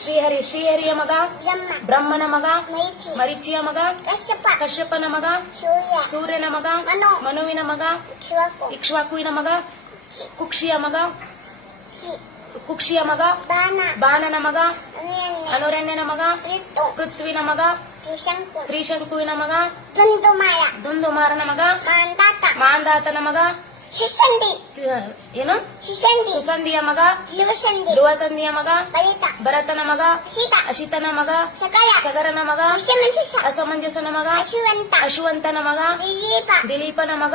ಶ್ರೀಹರಿ ಶ್ರೀಹರಿಯ ಮಗ ಬ್ರಹ್ಮನ ಮಗ ಮರಿಚಿಯ ಮಗ ಕಶ್ಯಪನ ಮಗ ಸೂರ್ಯನ ಮಗ ಮನುವಿನ ಮಗ ಇಕ್ಷ್ವಾಕುವಿನ ಮಗ ಕುಕ್ಷಿಯ ಮಗ ಬಾಣನ ಮಗ ಅನುರಣ್ಯನ ಮಗ ಪೃಥ್ವಿನ ಮಗ ತ್ರಿಶಂಕುವಿನ ಮಗ ದುಂದುಮಾರನ ಮಗ ಮಾಂಧಾತನ ಮಗ ಏನು ಸುಸಂಧಿಯ ಮಗ ಧ್ರುವಸಂಧಿಯ ಮಗ ಭರತನ ಮಗ ಅಶಿತನ ಮಗ ಸಗರನ ಮಗ ಅಸಮಂಜಸನ ಮಗ ಅಶುವಂತನ ಮಗ ದಿಲೀಪನ ಮಗ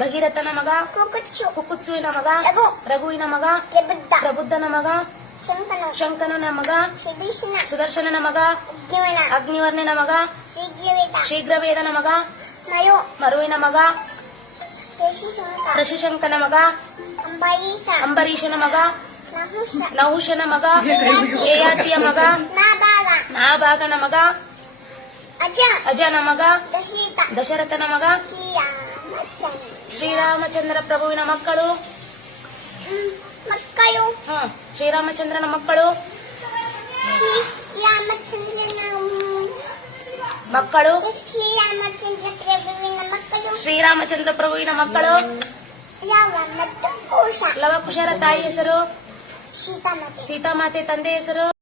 ಭಗೀರಥನ ಮಗ ಕುಕುತ್ಸುವಿನ ಮಗ ರಘುವಿನ ಮಗ ಪ್ರಬುದ್ಧನ ಮಗ ಶಂಕನನ ಮಗ ಸುದರ್ಶನನ ಮಗ ಅಗ್ನಿವರ್ಣನ ಮಗ ಶೀಘ್ರವೇದನ ಮಗ ಮರುವಿನ ಮಗ ಋಷಿಶಂಕನ ಮಗ ಅಂಬರೀಷನ ಮಗ ನಹುಷನ ಮಗ ಯಯಾತಿಯ ಮಗ ನಾಭಾಗನ ಮಗ ಅಜನ ಮಗ ದಶರಥನ ಮಗ ಶ್ರೀರಾಮಚಂದ್ರ ಪ್ರಭುವಿನ ಮಕ್ಕಳು ಶ್ರೀರಾಮಚಂದ್ರನ ಮಕ್ಕಳು ಶ್ರೀರಾಮಚಂದ್ರ ಪ್ರಭುವಿನ ಮಕ್ಕಳು ಲವಕುಶರ ತಾಯಿ ಹೆಸರು ಸೀತಾಮಾತೆ ತಂದೆ ಹೆಸರು